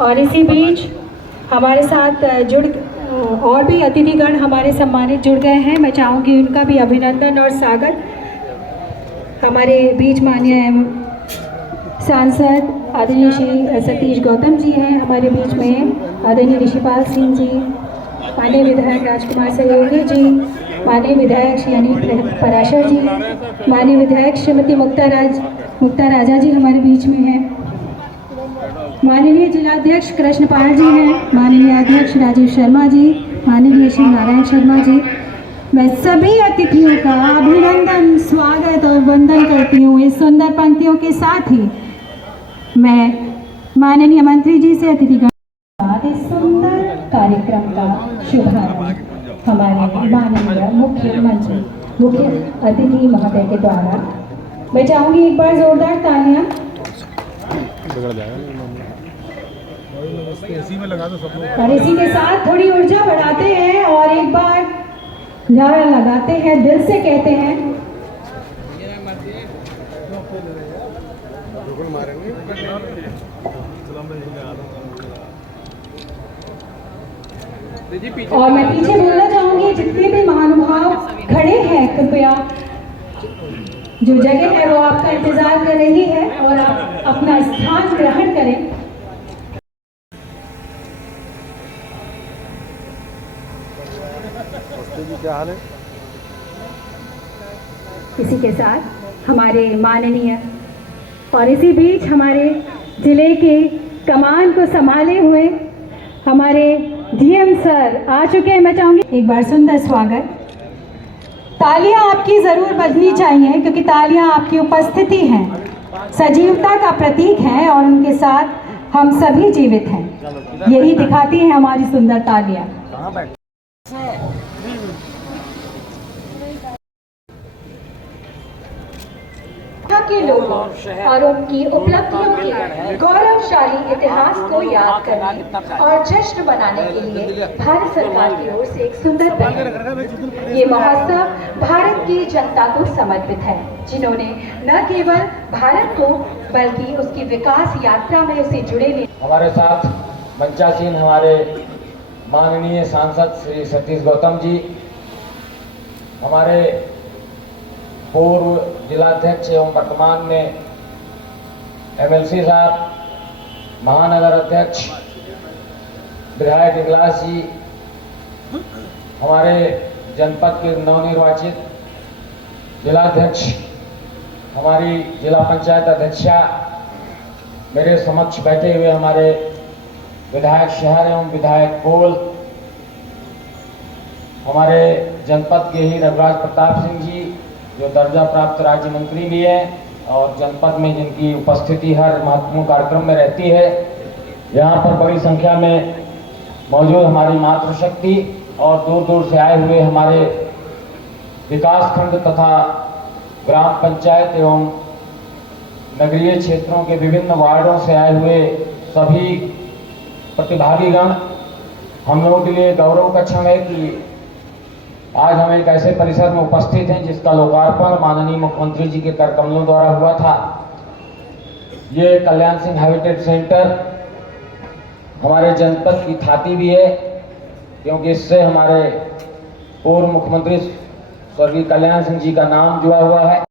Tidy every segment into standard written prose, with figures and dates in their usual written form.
और इसी बीच हमारे साथ और भी अतिथिगण हमारे सम्मानित जुड़ गए हैं। मैं चाहूँगी उनका भी अभिनंदन और स्वागत। हमारे बीच माननीय सांसद आदरणीय श्री सतीश गौतम जी हैं हमारे बीच में, आदरणीय ऋषिपाल सिंह जी, माननीय विधायक राजकुमार सहयोगी जी, माननीय विधायक श्री अनिल पराशर जी, माननीय विधायक श्रीमती मुक्ता राजा जी हमारे बीच में हैं, माननीय जिलाध्यक्ष कृष्णपाल जी हैं, माननीय अध्यक्ष राजीव शर्मा जी, माननीय श्री नारायण शर्मा जी। मैं सभी अतिथियों का अभिनंदन, स्वागत और वंदन करती हूँ। इस सुंदर पंक्तियों के साथ ही मैं माननीय मंत्री जी से अतिथिगण इस सुंदर कार्यक्रम का शुभारंभ हमारे माननीय मुख्य अतिथि महोदय के द्वारा मैं चाहूँगी एक बार जोरदार तालियां। और इसी के साथ थोड़ी ऊर्जा बढ़ाते हैं और एक बार नारा लगाते हैं, दिल से कहते हैं। और मैं पीछे बोलना चाहूंगी, जितने भी महानुभाव खड़े हैं कृपया जो जगह है वो आपका इंतजार कर रही है और आप अपना स्थान ग्रहण करें। क्या हाल है? इसी के साथ हमारे माननीय और इसी बीच हमारे जिले के कमान को संभाले हुए हमारे डीएम सर आ चुके हैं। मैं चाहूंगी एक बार सुंदर स्वागत। तालियां आपकी जरूर बजनी चाहिए क्योंकि तालियां आपकी उपस्थिति हैं, सजीवता का प्रतीक है और उनके साथ हम सभी जीवित हैं। यही दिखाती है हमारी सुंदर तालियां। के लोगों और उनकी उपलब्धियों के गौरवशाली इतिहास को याद करने और जश्न मनाने के लिए भारत सरकार की ओर से एक सुंदर पहल। ये महोत्सव भारत की जनता को समर्पित है, जिन्होंने न केवल भारत को बल्कि उसकी विकास यात्रा में उसे जुड़े। हमारे साथ मंचासीन हमारे माननीय सांसद श्री सतीश गौतम जी, हमारे पूर्व जिलाध्यक्ष एवं वर्तमान में एमएलसी साहब, महानगर अध्यक्ष विधायक इगलास जी, हमारे जनपद के नवनिर्वाचित जिलाध्यक्ष, हमारी जिला पंचायत अध्यक्षा, मेरे समक्ष बैठे हुए हमारे विधायक शहर एवं विधायक पोल, हमारे जनपद के ही रघुराज प्रताप सिंह जी जो दर्जा प्राप्त राज्य मंत्री भी है और जनपद में जिनकी उपस्थिति हर महत्वपूर्ण कार्यक्रम में रहती है। यहाँ पर बड़ी संख्या में मौजूद हमारी मातृशक्ति और दूर दूर से आए हुए हमारे विकासखंड तथा ग्राम पंचायत एवं नगरीय क्षेत्रों के विभिन्न वार्डों से आए हुए सभी प्रतिभागीगण, हम लोगों के लिए गौरव का क्षण है कि आज हम एक ऐसे परिसर में उपस्थित हैं जिसका लोकार्पण माननीय मुख्यमंत्री जी के कर कमलों द्वारा हुआ था। ये कल्याण सिंह हैबिटेट सेंटर हमारे जनपद की छाती भी है, क्योंकि इससे हमारे पूर्व मुख्यमंत्री स्वर्गीय कल्याण सिंह जी का नाम जुड़ा हुआ है।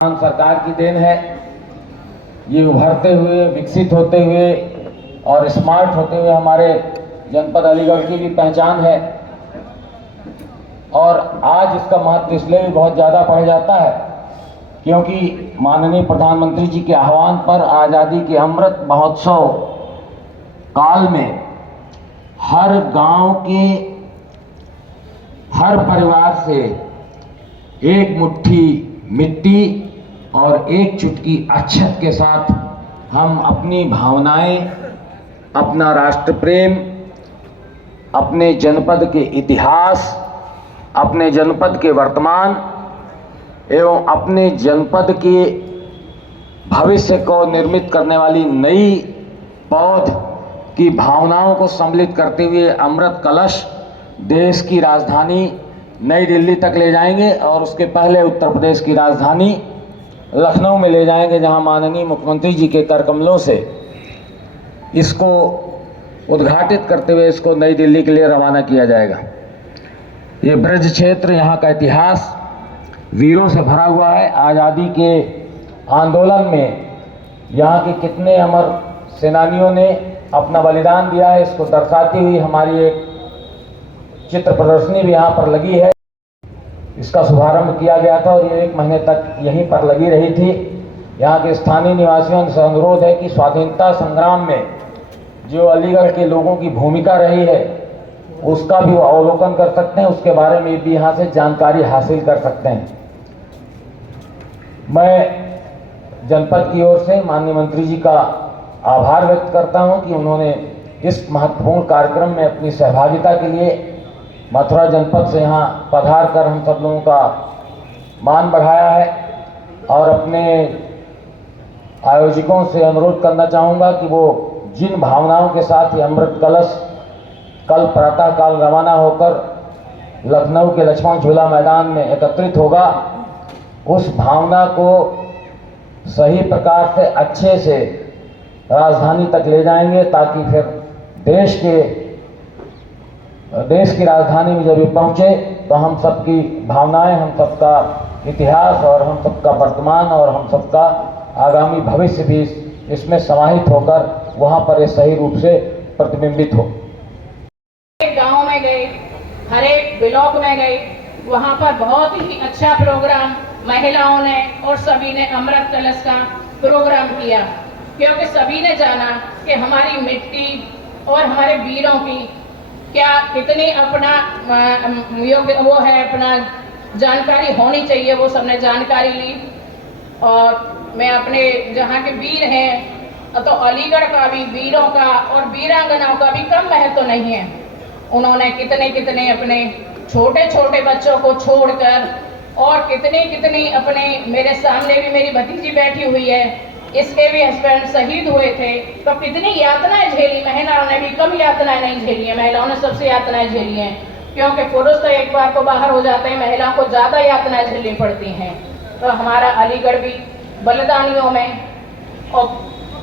सरकार की देन है। ये उभरते हुए, विकसित होते हुए और स्मार्ट होते हुए हमारे जनपद अलीगढ़ की भी पहचान है और आज इसका महत्व इसलिए भी बहुत ज़्यादा बढ़ जाता है क्योंकि माननीय प्रधानमंत्री जी के आह्वान पर आज़ादी के अमृत महोत्सव काल में हर गांव के हर परिवार से एक मुट्ठी मिट्टी और एक चुटकी अक्षत के साथ हम अपनी भावनाएं, अपना राष्ट्र प्रेम, अपने जनपद के इतिहास, अपने जनपद के वर्तमान एवं अपने जनपद के भविष्य को निर्मित करने वाली नई पौध की भावनाओं को सम्मिलित करते हुए अमृत कलश देश की राजधानी नई दिल्ली तक ले जाएंगे और उसके पहले उत्तर प्रदेश की राजधानी लखनऊ में ले जाएंगे, जहां माननीय मुख्यमंत्री जी के कर कमलों से इसको उद्घाटित करते हुए इसको नई दिल्ली के लिए रवाना किया जाएगा। ये ब्रज क्षेत्र, यहाँ का इतिहास वीरों से भरा हुआ है। आज़ादी के आंदोलन में यहाँ के कितने अमर सेनानियों ने अपना बलिदान दिया है, इसको दर्शाती हुई हमारी एक चित्र प्रदर्शनी भी यहाँ पर लगी है। इसका शुभारंभ किया गया था और ये 1 महीने तक यहीं पर लगी रही थी। यहाँ के स्थानीय निवासियों से अनुरोध है कि स्वाधीनता संग्राम में जो अलीगढ़ के लोगों की भूमिका रही है उसका भी वो अवलोकन कर सकते हैं, उसके बारे में भी यहाँ से जानकारी हासिल कर सकते हैं। मैं जनपद की ओर से माननीय मंत्री जी का आभार व्यक्त करता हूँ कि उन्होंने इस महत्वपूर्ण कार्यक्रम में अपनी सहभागिता के लिए मथुरा जनपद से यहाँ पधार कर हम सब लोगों का मान बढ़ाया है। और अपने आयोजकों से अनुरोध करना चाहूँगा कि वो जिन भावनाओं के साथ ये अमृत कलश कल प्रातःकाल रवाना होकर लखनऊ के लक्ष्मण झूला मैदान में एकत्रित होगा, उस भावना को सही प्रकार से अच्छे से राजधानी तक ले जाएंगे, ताकि फिर देश की राजधानी में जब ये पहुँचे तो हम सबकी भावनाएं, हम सबका इतिहास और हम सबका वर्तमान और हम सबका आगामी भविष्य भी इसमें समाहित होकर वहाँ पर ये सही रूप से प्रतिबिंबित हो। गांव में गए, हर एक ब्लॉक में गए, वहाँ पर बहुत ही अच्छा प्रोग्राम महिलाओं ने और सभी ने अमृत कलश का प्रोग्राम किया, क्योंकि सभी ने जाना कि हमारी मिट्टी और हमारे वीरों की क्या कितनी अपना योग्य वो है, अपना जानकारी होनी चाहिए, वो सबने जानकारी ली। और मैं अपने जहाँ के वीर हैं तो अलीगढ़ का भी वीरों का और वीरांगनाओं का भी कम महत्व नहीं है। उन्होंने कितने अपने छोटे छोटे बच्चों को छोड़कर और कितनी अपने, मेरे सामने भी मेरी भतीजी बैठी हुई है, इसके भी हस्बैंड शहीद हुए थे, तो कितनी यातनाएं झेली। महिलाओं ने भी कम यातनाएं नहीं झेली है, महिलाओं ने सबसे यातनाएं झेली हैं, क्योंकि पुरुष तो एक बार को बाहर हो जाते हैं, महिलाओं को ज़्यादा यातनाएं झेलनी पड़ती हैं। तो हमारा अलीगढ़ भी बलिदानियों में और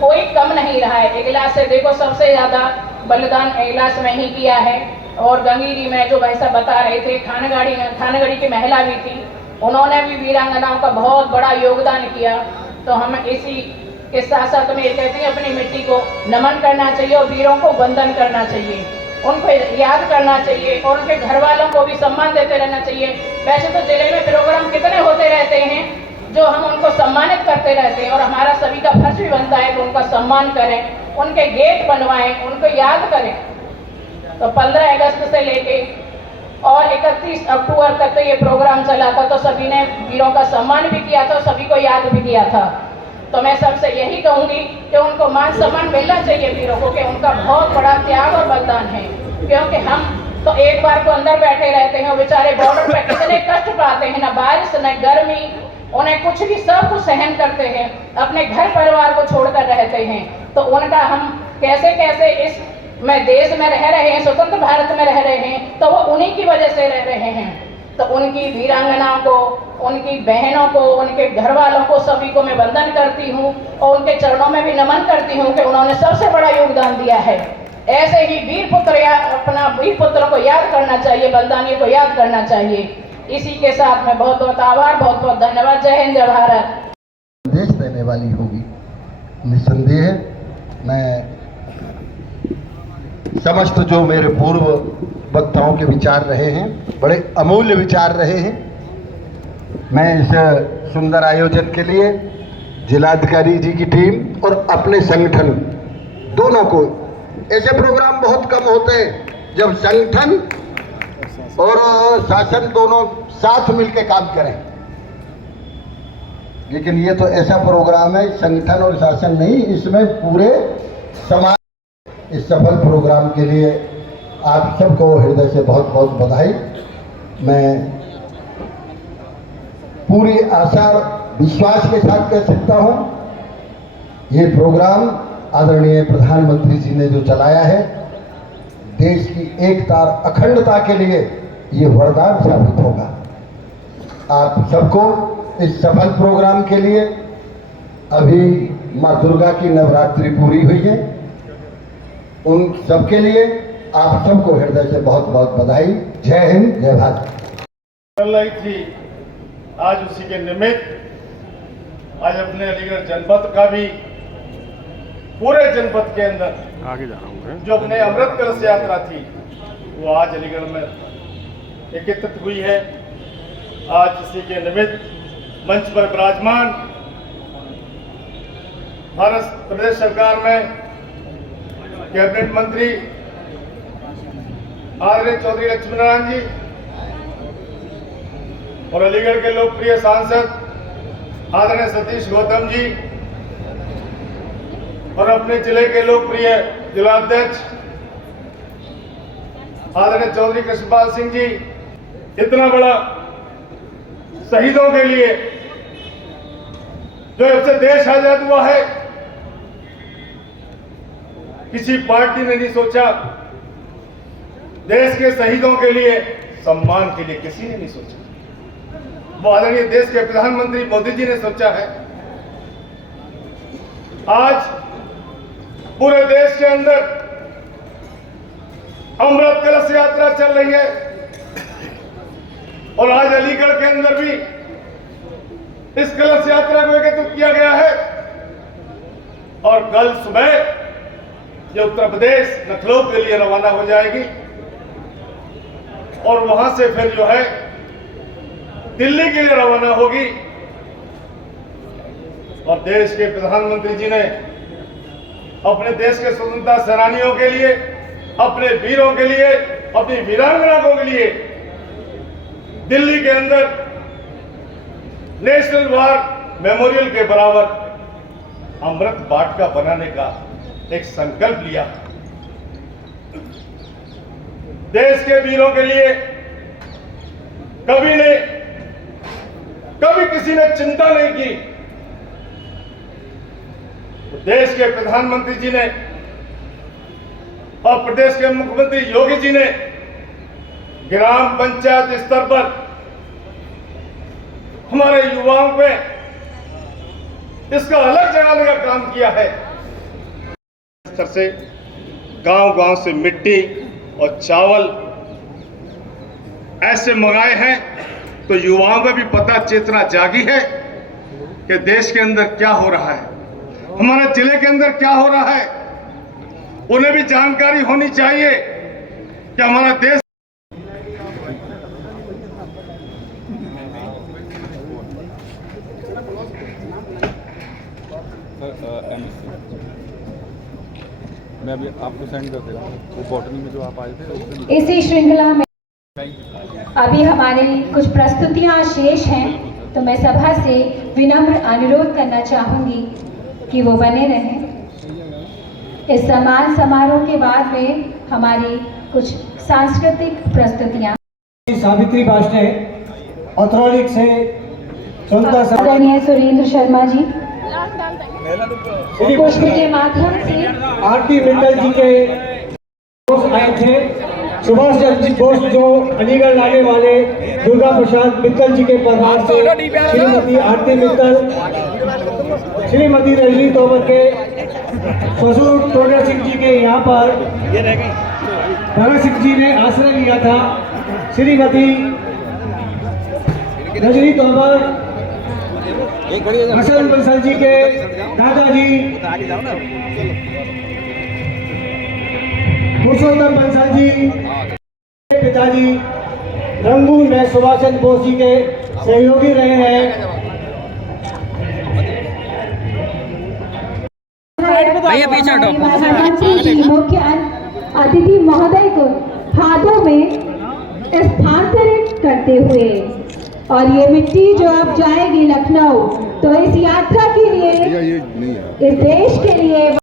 कोई कम नहीं रहा है। इगलास से देखो सबसे ज़्यादा बलिदान इगलास में ही किया है। और गंगीरी में जो भाई साहब बता रहे थे, थानगढ़ी की महिला भी थी, उन्होंने भी वीरांगनाओं का बहुत बड़ा योगदान किया। तो हम इसी के साथ साथ में ये कहते हैं अपनी मिट्टी को नमन करना चाहिए और वीरों को वंदन करना चाहिए, उनको याद करना चाहिए और उनके घर वालों को भी सम्मान देते रहना चाहिए। वैसे तो जिले में प्रोग्राम कितने होते रहते हैं जो हम उनको सम्मानित करते रहते हैं, और हमारा सभी का फर्ज भी बनता है कि उनका सम्मान करें, उनके गेट बनवाएं, उनको याद करें। तो 15 अगस्त से लेके और 31 अक्टूबर तक तो ये प्रोग्राम चला था, तो सभी ने वीरों का सम्मान भी किया था, सभी को याद भी किया था। तो मैं सबसे यही कहूँगी कि उनको मान सम्मान मिलना चाहिए वीरों को, कि उनका बहुत बड़ा त्याग और बलिदान है। क्योंकि हम तो एक बार को अंदर बैठे रहते हैं, बेचारे बॉर्डर पे कितने कष्ट पाते हैं, ना बारिश न गर्मी, उन्हें कुछ भी सब कुछ सहन करते हैं, अपने घर परिवार को छोड़कर रहते हैं। तो उनका हम कैसे कैसे इस में देश में रह रहे हैं, स्वतंत्र भारत में रह रहे हैं, तो वो उन्हीं की वजह से रह रहे हैं। तो उनकी वीरांगनाओं को, उनकी बहनों को, उनके घर वालों को, सभी को मैं वंदन करती हूँ और उनके चरणों में भी नमन करती हूँ कि उन्होंने सबसे बड़ा योगदान दिया है। ऐसे ही वीर पुत्र या अपना वीर पुत्रों को याद करना चाहिए, बलिदानियों को याद करना चाहिए। इसी के साथ में बहुत बहुत आभार, बहुत बहुत धन्यवाद। जय हिंद, जय भारत। संदेश देने वाली होगी निसंदेह। मैं समस्त जो मेरे पूर्व वक्ताओं के विचार रहे हैं, बड़े अमूल्य विचार रहे हैं। मैं इस सुंदर आयोजन के लिए जिलाधिकारी जी की टीम और अपने संगठन दोनों को, ऐसे प्रोग्राम बहुत कम होते हैं जब संगठन और शासन दोनों साथ मिलकर काम करें, लेकिन ये तो ऐसा प्रोग्राम है, संगठन और शासन नहीं, इसमें पूरे समाज। इस सफल प्रोग्राम के लिए आप सबको हृदय से बहुत बहुत बधाई। मैं पूरी आशा विश्वास के साथ कह सकता हूँ, ये प्रोग्राम आदरणीय प्रधानमंत्री जी ने जो चलाया है, देश की एकता अखंडता के लिए ये वरदान साबित होगा। आप सबको इस सफल प्रोग्राम के लिए, अभी माँ दुर्गा की नवरात्रि पूरी हुई है, उन सबके लिए आप सबको हृदय से बहुत बहुत बधाई। जय हिंद, जय भारत। चल रही थी, आज उसी के निमित्त आज अपने अलीगढ़ जनपद का भी पूरे जनपद के अंदर आगे जा रहा हूँ जो अपने अमृत कलश यात्रा थी वो आज अलीगढ़ में एकत्रित हुई है। आज इसी के निमित्त मंच पर विराजमान भारत प्रदेश सरकार में कैबिनेट मंत्री आदरणीय चौधरी लक्ष्मीनारायण जी और अलीगढ़ के लोकप्रिय सांसद आदरणीय सतीश गौतम जी और अपने जिले के लोकप्रिय जिलाध्यक्ष आदरणीय चौधरी कृष्णपाल सिंह जी, इतना बड़ा शहीदों के लिए जो जब से देश आजाद हुआ है किसी पार्टी ने नहीं सोचा, देश के शहीदों के लिए सम्मान के लिए किसी ने नहीं सोचा, वो आदरणीय देश के प्रधानमंत्री मोदी जी ने सोचा है। आज पूरे देश के अंदर अमृत कलश यात्रा चल रही है और आज अलीगढ़ के अंदर भी इस कलश यात्रा को एकत्रित किया गया है और कल सुबह ये उत्तर प्रदेश लखनऊ के लिए रवाना हो जाएगी और वहां से फिर जो है दिल्ली के लिए रवाना होगी। और देश के प्रधानमंत्री जी ने अपने देश के स्वतंत्रता सेनानियों के लिए, अपने वीरों के लिए, अपनी वीरांगनाओं के लिए दिल्ली के अंदर नेशनल वार मेमोरियल के बराबर अमृत वाटिका बनाने का एक संकल्प लिया। देश के वीरों के लिए कभी किसी ने चिंता नहीं की। तो देश के प्रधानमंत्री जी ने और प्रदेश के मुख्यमंत्री योगी जी ने ग्राम पंचायत स्तर पर हमारे युवाओं पे इसका अलग जगाने का काम किया है। स्तर से गांव-गांव से मिट्टी और चावल ऐसे मंगाए हैं तो युवाओं में भी पता चेतना जागी है कि देश के अंदर क्या हो रहा है, हमारे जिले के अंदर क्या हो रहा है। उन्हें भी जानकारी होनी चाहिए कि हमारा देश मैं अभी आपको सेंड कर दे रहा हूँ वो बॉटनी में जो आप आए थे। इसी श्रृंखला में अभी हमारे कुछ प्रस्तुतियां शेष हैं, तो मैं सभा से विनम्र अनुरोध करना चाहूंगी कि वो बने रहें। इस सम्मान समारोह के बाद में हमारी कुछ सांस्कृतिक प्रस्तुतियां। सावित्री बाष्टे ऑथोरिक से आदरणीय सुरेंद्र शर्मा जी पुष्प के माध्यम से आरती मित्तल जी के दोस्त आए थे। सुभाष चंद्र जी बोस जो अलीगढ़ लाने वाले दुर्गा प्रसाद मित्तल जी के प्रभार से श्रीमती आरती मित्तल, श्रीमती रजनी तोमर के ससुर टोडर सिंह जी के यहाँ पर भगत सिंह जी ने आश्रय लिया था। श्रीमती रजनी तोमर हसन बंसल जी के दादाजी पुरुषोत्तम बंसल जी पिताजी रंगून में सुभाष चंद्र बोस जी के सहयोगी रहे हैं। मुख्य अतिथि महोदय को हाथों में स्थानांतरित करते हुए, और ये मिट्टी जो अब जाएगी लखनऊ, तो इस यात्रा के लिए, इस देश के लिए